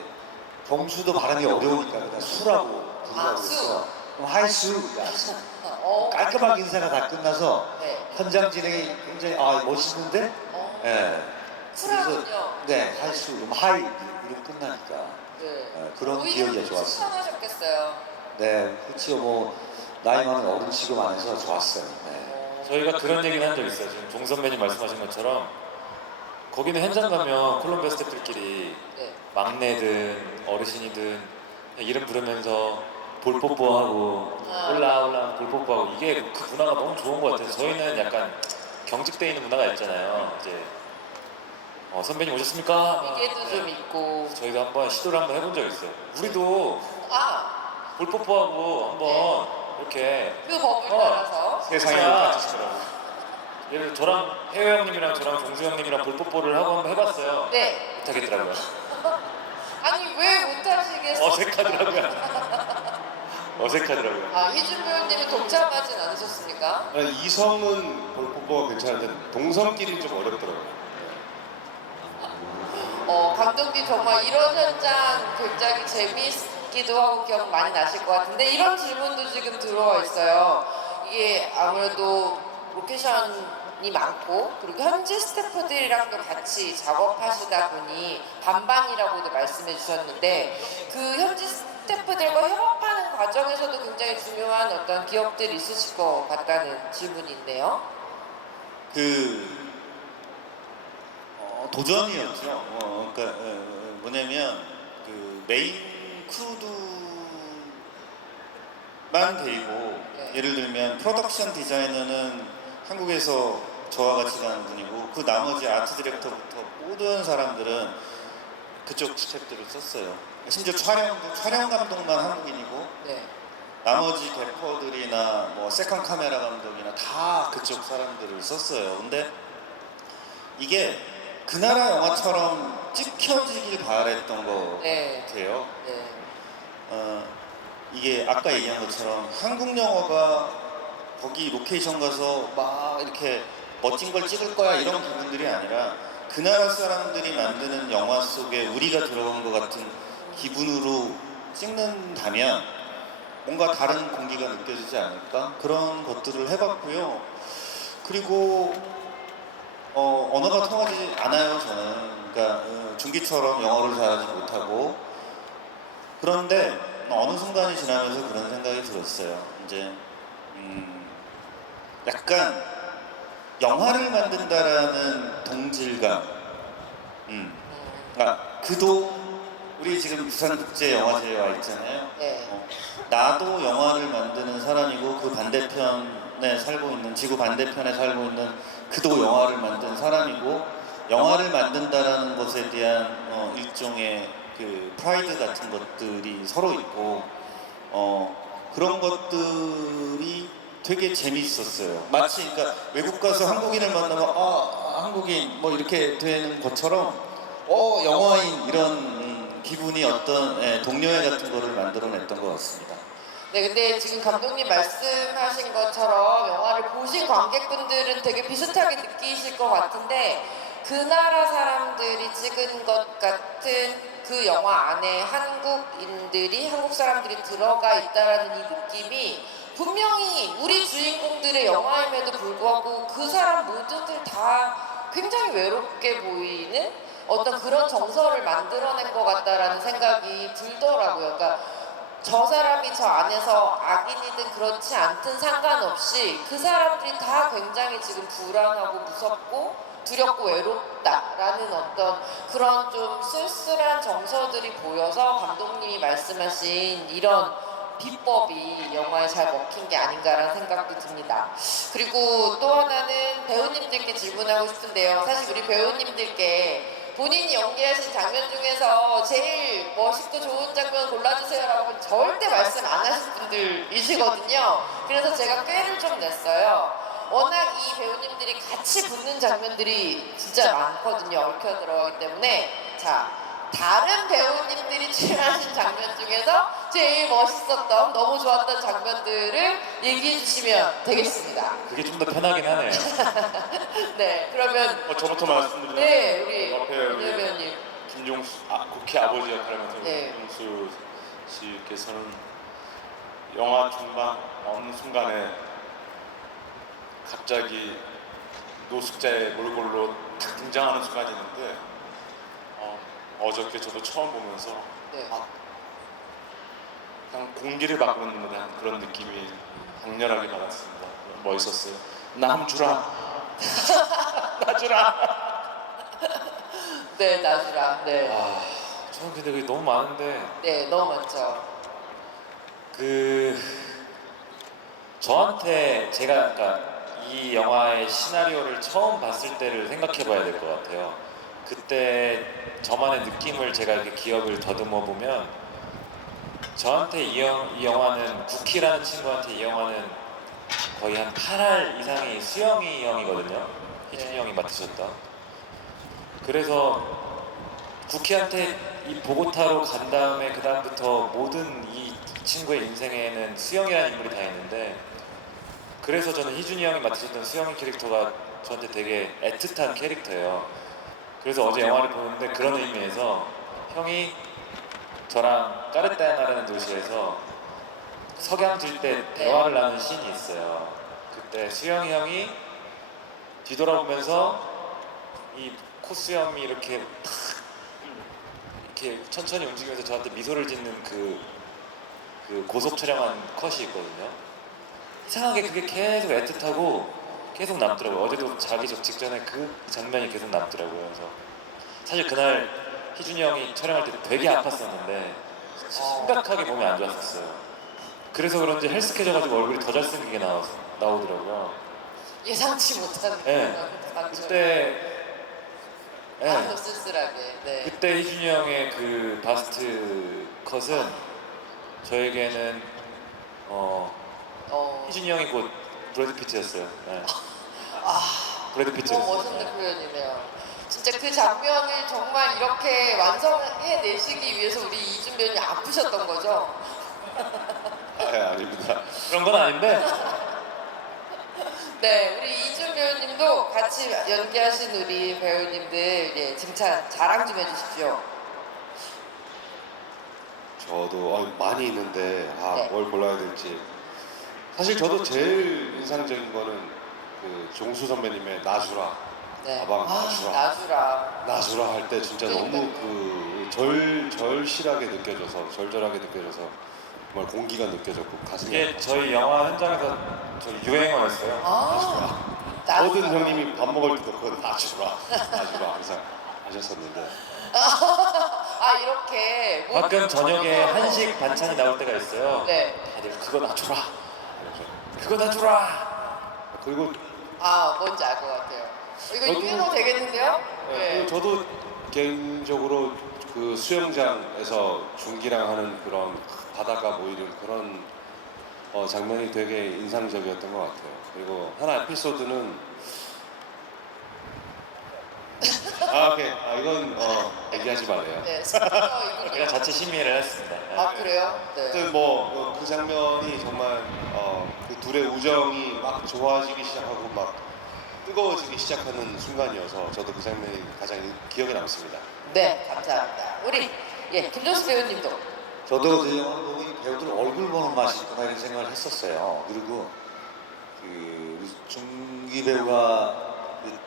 경수도 발음이 어려우니까 그냥 수라고 부르라고 수. 했어. 그럼 하이수, 야수. 깔끔하게 인사가 다 끝나서 네. 현장 진행이 굉장히 멋있는데 예. 쿨하군요. 네, 할수 하이 이러면 끝나니까 네. 그런 오히려 기억이 좋았어요. 신선하셨겠어요. 네, 그렇죠. 뭐 나이 많은 어른 취급 안 해서 좋았어요. 네. 저희가 그런 얘기는 한 적 있어요. 지금 종 선배님 말씀하신 것처럼 거기는 현장 가면 콜롬비아 스태프들끼리 네. 막내든 어르신이든 그냥 이름 부르면서 볼 뽀뽀하고 올라 볼 뽀뽀하고 이게 그 문화가 너무 좋은 것 같아요. 저희는 약간 경직돼 있는 문화가 있잖아요. 이제 선배님 오셨습니까? 위계도 네. 좀 있고. 저희도 한번 시도를 한번 해본 적 있어요. 우리도 아, 볼 뽀뽀하고 한번 이렇게 그 법을 따라서. 세상에 진짜. 똑같으시더라고요. 예를 들어 저랑 혜호 형님이랑 저랑 종수 형님이랑 볼 뽀뽀를 하고 한번 해봤어요. 네. 못하겠더라고요. 아니 왜 못하시겠어요? 어색하더라고요. 어색하더라고요. 아, 희준 배우님은 동참하진 않으셨습니까? 아니, 이성은 볼뽀뽀가 괜찮은데 동성끼리는 좀 어렵더라고요. 감독님 정말 이런 현장 굉장히 재미있기도 하고 기억 많이 나실 것 같은데 이런 질문도 지금 들어와 있어요. 이게 아무래도 로케이션이 많고 그리고 현지 스태프들이랑도 같이 작업하시다 보니 반반이라고도 말씀해 주셨는데 그 현지 스태프들과 협업하는 과정에서도 굉장히 중요한 어떤 기억들이 있으실 것 같다는 질문이 있네요. 도전이었죠. 그러니까 뭐냐면 그 메인 크루드만 데리고 네. 예를 들면 프로덕션 디자이너는 한국에서 저와 같이 가는 분이고 그 나머지 아트 디렉터부터 모든 사람들은 그쪽 스태프들을 썼어요. 심지어 촬영 감독만 한국인이고 네. 나머지 대퍼들이나 뭐 세컨 카메라 감독이나 다 그쪽 사람들을 썼어요. 근데 이게 그 나라 영화처럼 찍혀지길 바랬던 것 네. 같아요. 네. 이게 아까 얘기한 것처럼 한국 영화가 거기 로케이션 가서 막 이렇게 멋진 걸 찍을 거야 이런 기분들이 아니라 그 나라 사람들이 만드는 영화 속에 우리가 들어간 것 같은 기분으로 찍는다면 뭔가 다른 공기가 느껴지지 않을까 그런 것들을 해봤고요. 그리고 언어가 통하지 않아요 저는. 그러니까 중기처럼 영어를 잘하지 못하고 그런데 어느 순간이 지나면서 그런 생각이 들었어요. 이제 약간 영화를 만든다라는 동질감. 그러니까 우리 지금 부산국제영화제에 와 있잖아요. 네. 나도 영화를 만드는 사람이고 그 반대편에 살고 있는 지구 반대편에 살고 있는 그도 영화를 만든 사람이고 영화를 만든다라는 것에 대한 일종의 그 프라이드 같은 것들이 서로 있고 그런 것들이 되게 재미있었어요. 마치 그러니까 외국 가서 한국인을 만나면 한국인 뭐 이렇게 되는 것처럼 영화인 이런 기분이 어떤 동료애 같은 거를 만들어냈던 것 같습니다. 네, 근데 지금 감독님 말씀하신 것처럼 영화를 보신 관객분들은 되게 비슷하게 느끼실 것 같은데 그 나라 사람들이 찍은 것 같은 그 영화 안에 한국 사람들이 들어가 있다라는 이 느낌이 분명히 우리 주인공들의 영화임에도 불구하고 그 사람 모두들 다 굉장히 외롭게 보이는 어떤 그런 정서를 만들어낸 것 같다라는 생각이 들더라고요. 그러니까 저 사람이 저 안에서 악인이든 그렇지 않든 상관없이 그 사람들이 다 굉장히 지금 불안하고 무섭고 두렵고 외롭다라는 어떤 그런 좀 쓸쓸한 정서들이 보여서 감독님이 말씀하신 이런 비법이 영화에 잘 먹힌 게 아닌가라는 생각도 듭니다. 그리고 또 하나는 배우님들께 질문하고 싶은데요. 사실 우리 배우님들께 본인이 연기하신 장면 중에서 제일 멋있고 좋은 장면 골라주세요라고 절대 말씀 안 하실 분들이시거든요. 그래서 제가 꾀를 좀 냈어요. 워낙 이 배우님들이 같이 붙는 장면들이 진짜 많거든요. 얽혀 들어가기 때문에. 자, 다른 배우님들이 출연하신 장면 중에서 제일 멋있었던, 너무 좋았던 장면들을 얘기해 주시면 되겠습니다. 그게 좀 더 편하긴 하네요. 네, 그러면 저부터 말씀드리면 네, 우리 옆에 윤여 배우님. 김종수 국회 아버지 역할을 맡은 네. 김종수 씨께서는 영화 중반 어느 순간에 갑자기 노숙자의 몰골로 탁 등장하는 순간이 있는데 어저께 저도 처음 보면서 네. 그냥 공기를 바꾸는 듯한 그런 느낌이 강렬하게 받았습니다. 멋있었어요. 남 주라. 나 주라. 네, 나주라. 네. 아, 저는 근데 그게 너무 많은데 네, 너무 많죠. 저한테 제가 그러니까 이 영화의 시나리오를 처음 봤을 때를 생각해봐야 될 것 같아요. 그때 저만의 느낌을 제가 이렇게 기억을 더듬어 보면 저한테 이 영화는 구키라는 친구한테 이 영화는 거의 한 8할 이상이 수영이 형이거든요. 희준이 형이 맡으셨던. 그래서 구키한테 이 보고타로 간 다음에 그 다음부터 모든 이 친구의 인생에는 수영이라는 인물이 다 있는데 그래서 저는 희준이 형이 맡으셨던 수영이 캐릭터가 저한테 되게 애틋한 캐릭터예요. 그래서 어제 영화를 보는데 그런 의미에서 형이 저랑 까르타야나라는 도시에서 석양 질 때 대화를 나누는 씬이 있어요. 그때 수영이 형이 뒤돌아보면서 이 콧수염이 이렇게 탁 이렇게 천천히 움직이면서 저한테 미소를 짓는 그 고속 촬영한 컷이 있거든요. 이상하게 그게 계속 애틋하고 계속 남더라고요. 어제도 자기 직전에 그 장면이 계속 남더라고요. 그래서 사실 그날 희준이 형이 촬영할 때 되게 아팠었는데 심각하게 몸이 안 좋았었어요. 그래서 그런지 헬스케져가지고 얼굴이 더 잘생기게 나오더라고요. 예상치 못한 네. 그런 그때 아주 쓸쓸하게. 네. 그때 희준이 형의 그 바스트 컷은 저에게는 희준이 형이 곧 브래드 피트였어요. 네. 브래드 너무 피트였어요. 멋있는 표현이네요. 진짜 그 장면을 정말 이렇게 완성해내시기 위해서 우리 이준 배우님 아프셨던 거죠? 아닙니다. 그런 건 아닌데 네, 우리 이준 배우님도 같이 연기하신 우리 배우님들 칭찬, 자랑 좀 해주십시오. 저도 많이 있는데 네. 뭘 골라야 될지. 사실 저도 제일 인상적인 거는 그 종수 선배님의 나주라. 네. 아방 나주라. 나주라. 나주라 할 때 진짜 너무 그 절실하게 느껴져서 절절하게 느껴져서 정말 공기가 느껴졌고 가슴이 이게 저희 영화 현장에서 저희 유행어였어요. 모든 형님이 밥 먹을 때도 그거 나주라 항상 하셨었는데 이렇게 뭐- 가끔 저녁에 한식 반찬이 나올 때가 있어요. 네. 다들 그거 놔줘라. 그거 놔줘라. 그리고 뭔지 알 것 같아요. 이거 유행어 되겠는데요? 네. 저도 개인적으로 그 수영장에서 준기랑 하는 그런 바다가 보이는 그런 장면이 되게 인상적이었던 것 같아요. 그리고 하나 에피소드는 오케이. 이건 얘기하지 말래요. 네, 스포이군요. 제가 자체 심의를 했습니다. 네. 그래요? 네. 하여튼 그 장면이 정말 그 둘의 우정이 막 좋아지기 시작하고 막 뜨거워지기 시작하는 순간이어서 저도 그 장면이 가장 기억에 남습니다. 네, 감사합니다. 우리 김종수 배우님도. 저도 그 영화를 보고 이 배우들 얼굴 보는 맛이 있구나 이런 생각을 했었어요. 그리고 그 우리 중기 배우가 그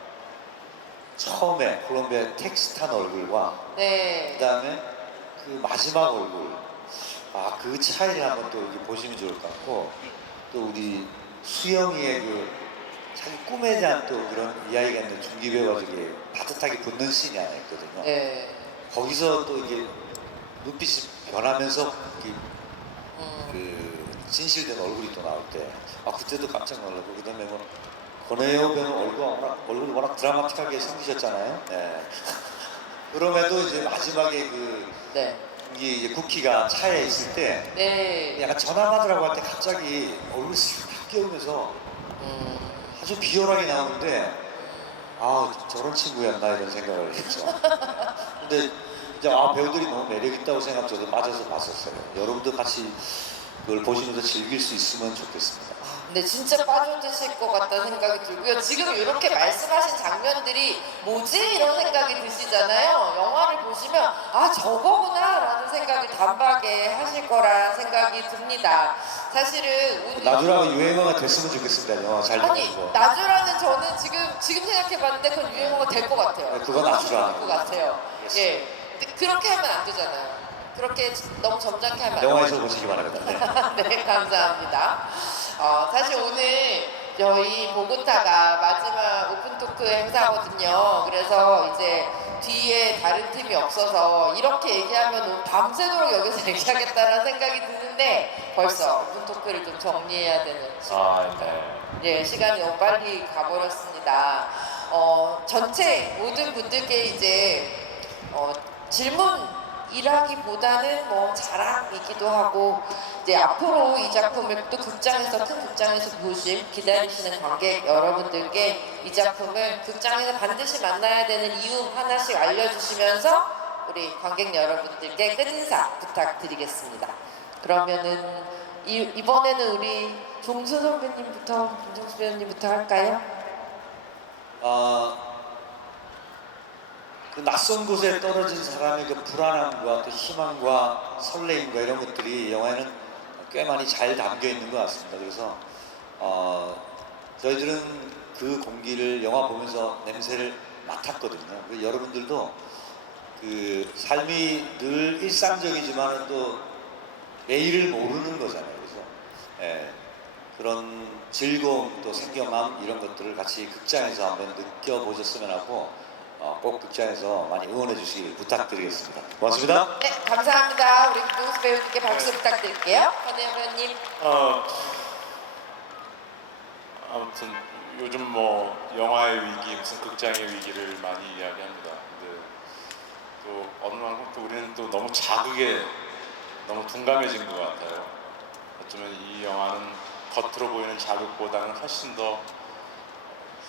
처음에 콜롬비아 택시 탄 얼굴과 네. 그다음에 그 마지막 얼굴 그 차이를 한번 또 이렇게 보시면 좋을 것 같고 또 우리 수영이의 그 자기 꿈에 대한 또 그런 이야기가 있는 중기 배우가 되게 따뜻하게 붙는 씬이 하나 있거든요. 네. 거기서 또 이게 눈빛이 변하면서 이렇게 음. 그 진실된 얼굴이 또 나올 때 그때도 깜짝 놀라고 그다음에 뭐 권혜여 배우는 얼굴이 워낙 드라마틱하게 생기셨잖아요. 네. 그럼에도 이제 마지막에 네. 이게 이제 쿠키가 차에 있을 때 네. 약간 전화받으라고 할 때 갑자기 얼굴이 싹 깨우면서 아주 비열하게 나오는데 저런 친구였나 이런 생각을 했죠. 근데 이제 배우들이 너무 매력 있다고 생각해서 저도 빠져서 봤었어요. 여러분도 같이 그걸 보시면서 즐길 수 있으면 좋겠습니다. 근데 진짜 빠져드실 것 같다는 생각이 들고요. 지금 이렇게 말씀하신 장면들이 뭐지? 이런 생각이 드시잖아요. 영화를 보시면 아 저거구나 라는 생각을 단박에 하실 거라는 생각이 듭니다. 사실은 오늘 나주라가 유행어가 됐으면 좋겠습니다. 영화 잘 아니 보고. 나주라는 저는 지금 생각해봤는데 그건 유행어가 될 것 같아요. 네, 그건 나주라. 될것 같아요. 예, 근데 그렇게 하면 안 되잖아요. 그렇게 너무 점잖게 하면 안 돼요. 영화에서 보시기 바랍니다. 네. 네, 감사합니다. 사실 오늘 저희 보고타가 마지막 오픈 토크 행사거든요. 그래서 이제 뒤에 다른 팀이 없어서 이렇게 얘기하면 오늘 밤새도록 여기서 얘기하겠다는 생각이 드는데 벌써 오픈 토크를 좀 정리해야 되는 아, 네. 예, 시간이 너무 빨리 가버렸습니다. 전체 모든 분들께 이제 질문이라기보다는 뭐 자랑이기도 하고 이제 앞으로 이 작품을 또 극장에서 큰 극장에서 보실 기다리시는 관객 여러분들께 이 작품을 극장에서 반드시 만나야 되는 이유 하나씩 알려주시면서 우리 관객 여러분들께 끝인사 부탁드리겠습니다. 그러면은 이번에는 우리 종수 선배님부터, 김종수 배우님부터 할까요? 그 낯선 곳에 떨어진 사람의 그 불안함과 또 희망과 설레임과 이런 것들이 영화에는 꽤 많이 잘 담겨 있는 것 같습니다. 그래서 저희들은 그 공기를 영화 보면서 냄새를 맡았거든요. 그래서 여러분들도 그 삶이 늘 일상적이지만 또 매일을 모르는 거잖아요. 그래서 그런 즐거움 또 생경함 이런 것들을 같이 극장에서 한번 느껴보셨으면 하고 꼭 극장에서 많이 응원해 주시길 부탁드리겠습니다. 고맙습니다. 네, 감사합니다. 우리 김종수 배우님께 박수 부탁드릴게요. 권혜영 배우님. 아무튼 요즘 뭐 영화의 위기, 무슨 극장의 위기를 많이 이야기합니다. 근데 또 어느 만큼 또 우리는 또 너무 자극에 너무 둔감해진 것 같아요. 어쩌면 이 영화는 겉으로 보이는 자극보다는 훨씬 더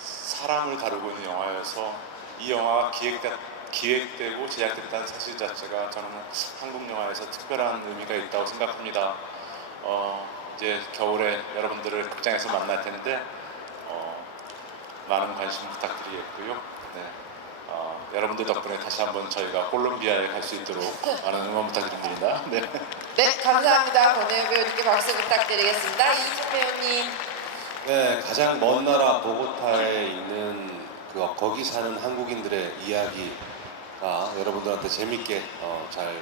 사람을 다루고 있는 영화여서 이 영화가 기획되고 제작됐다는 사실 자체가 저는 한국 영화에서 특별한 의미가 있다고 생각합니다. 이제 겨울에 여러분들을 극장에서 만날 텐데 많은 관심 부탁드리겠고요. 네. 여러분들 덕분에 다시 한번 저희가 콜롬비아에 갈 수 있도록 많은 응원 부탁드립니다. 네. 네, 감사합니다. 권혜영 배우님께 박수 부탁드리겠습니다. 이준 배우님. 네, 가장 먼 나라 보고타에 있는 거기 사는 한국인들의 이야기가 여러분들한테 재밌게 잘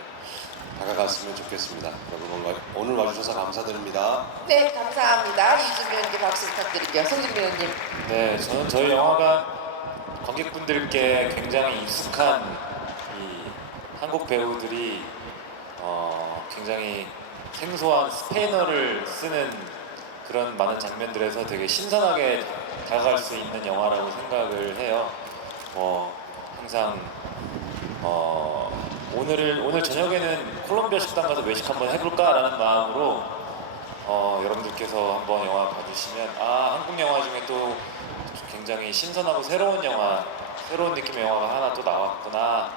다가갔으면 좋겠습니다. 여러분 오늘 와주셔서 감사드립니다. 네, 감사합니다. 이준 배우님께 박수 부탁드릴게요. 송준 배우님. 네, 저는 저희 영화가 관객분들께 굉장히 익숙한 이 한국 배우들이 굉장히 생소한 스페인어를 쓰는 그런 많은 장면들에서 되게 신선하게 다가갈 수 있는 영화라고 생각을 해요. 항상 오늘 저녁에는 콜롬비아 식당 가서 외식 한번 해볼까라는 마음으로 여러분들께서 한번 영화 봐주시면 한국 영화 중에 또 굉장히 신선하고 새로운 영화, 새로운 느낌의 영화가 하나 또 나왔구나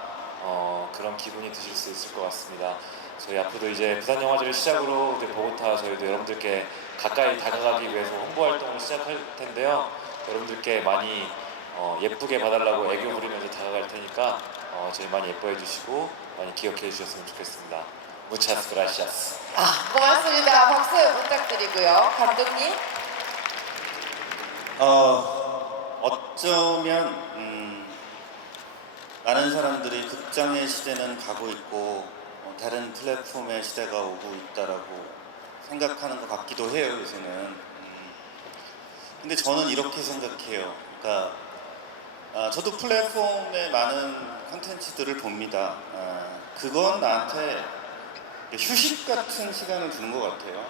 그런 기분이 드실 수 있을 것 같습니다. 저희 앞으로 이제 부산 영화제를 시작으로 이제 보고타 저희도 여러분들께 가까이 다가가기 위해서 홍보 활동을 시작할 텐데요. 여러분들께 많이 예쁘게 봐달라고 애교 부리면서 다가갈 테니까 저희 많이 예뻐해 주시고 많이 기억해 주셨으면 좋겠습니다. Muchas gracias. 고맙습니다. 박수 부탁드리고요. 감독님. 어쩌면 많은 사람들이 극장의 시대는 가고 있고 다른 플랫폼의 시대가 오고 있다라고 생각하는 것 같기도 해요. 요새는. 근데 저는 이렇게 생각해요. 그러니까 저도 플랫폼의 많은 콘텐츠들을 봅니다. 그건 나한테 휴식 같은 시간을 주는 것 같아요.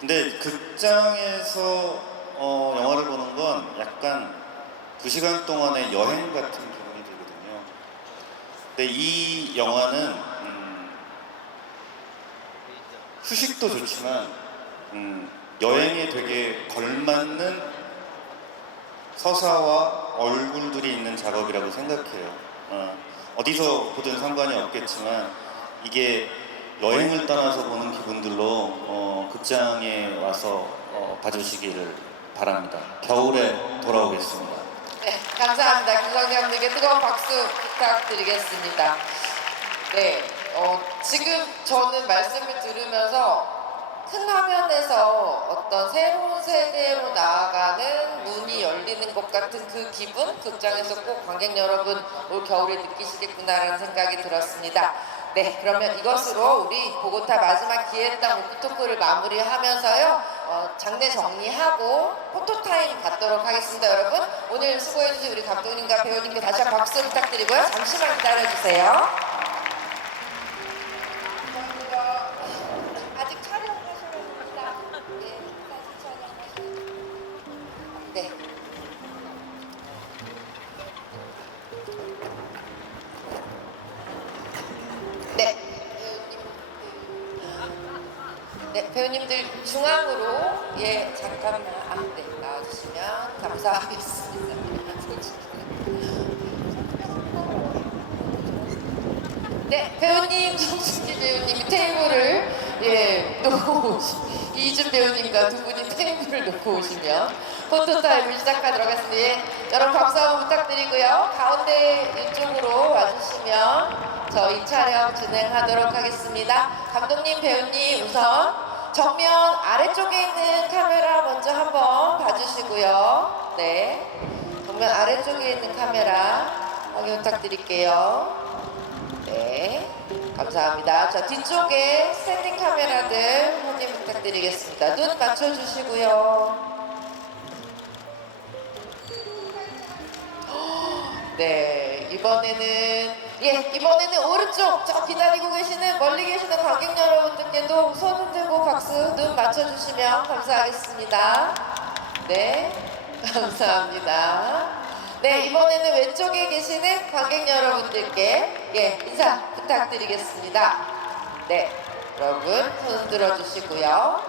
근데 극장에서 영화를 보는 건 약간 2시간 동안의 여행 같은 기분이 들거든요. 근데 이 영화는 휴식도 좋지만 여행에 되게 걸맞는 서사와 얼굴들이 있는 작업이라고 생각해요. 어디서 보든 상관이 없겠지만 이게 여행을 떠나서 보는 기분들로 극장에 와서 봐주시기를 바랍니다. 겨울에 돌아오겠습니다. 네, 감사합니다. 김성경님께 뜨거운 박수 부탁드리겠습니다. 네, 지금 저는 말씀을 들으면서 큰 화면에서 어떤 새로운 세대로 나아가는 문이 열리는 것 같은 그 기분, 극장에서 꼭 관객 여러분 올 겨울에 느끼시겠구나라는 생각이 들었습니다. 네, 그러면 이것으로 우리 보고타 마지막 기회당 오프토크를 마무리하면서요, 장례 정리하고 포토타임 갖도록 하겠습니다. 여러분, 오늘 수고해주신 우리 감독님과 배우님께 다시 한번 박수 부탁드리고요. 잠시만 기다려주세요. 아직 촬영하셔야 됩니다. 네, 다시 촬영하셔야 됩니다. 네. 네, 네, 배우님들 중앙으로 잠깐만 네, 나와주시면 감사하겠습니다. 네, 배우님, 정순기 배우님이 테이블을 놓고 이준 배우님과 두 분이 테이블을 놓고 오시면 포토타임을 시작하도록 하겠습니다. 여러분 박수 한번 부탁드리고요. 가운데 이쪽으로 와주시면 저희 촬영 진행하도록 하겠습니다. 감독님, 배우님 우선 정면 아래쪽에 있는 카메라 먼저 한번 봐주시고요. 네, 정면 아래쪽에 있는 카메라 확인 부탁드릴게요. 네, 감사합니다. 자, 뒤쪽에 스탠딩 카메라들 확인 부탁드리겠습니다. 눈 맞춰주시고요. 네, 이번에는 오른쪽 저 기다리고 계시는 멀리 계시는 관객 여러분들께도 손 흔들고 박수 눈 맞춰주시면 감사하겠습니다. 네, 감사합니다. 네, 이번에는 왼쪽에 계시는 관객 여러분들께 인사 부탁드리겠습니다. 네, 여러분 손 흔들어 주시고요.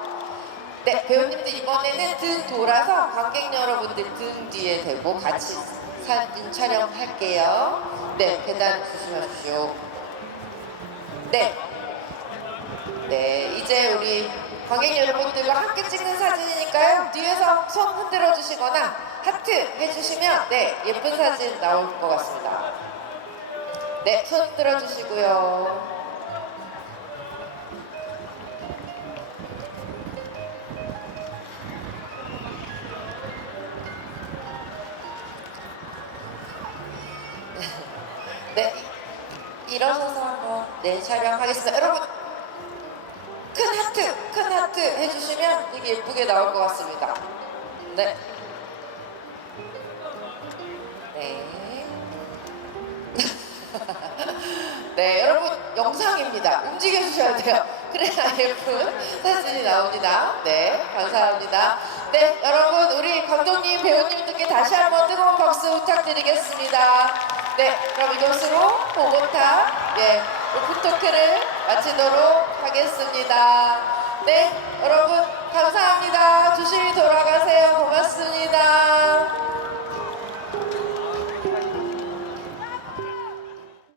네, 배우님들 이번에는 등 돌아서 관객 여러분들 등 뒤에 대고 같이 사진 촬영할게요. 네, 계단 조심하십시오. 네, 이제 우리 관객 여러분들과 함께 찍는 사진이니까요. 뒤에서 손 흔들어 주시거나 하트 해주시면 예쁜 사진 나올 것 같습니다. 네, 손 흔들어 주시고요. 네, 일어서서 한번 촬영하겠습니다. 여러분, 큰 하트 해주시면 되게 예쁘게 나올 것 같습니다. 네. 네, 여러분 영상입니다. 움직여 주셔야 돼요. 그래야 예쁜 사진이 나옵니다. 네, 감사합니다. 네, 여러분 우리 감독님, 배우님들께 다시 한번 뜨거운 박수 부탁드리겠습니다. 네, 그럼 이것으로 보고타 오프토크를 마치도록 하겠습니다. 네, 여러분 감사합니다. 조심히 돌아가세요. 고맙습니다.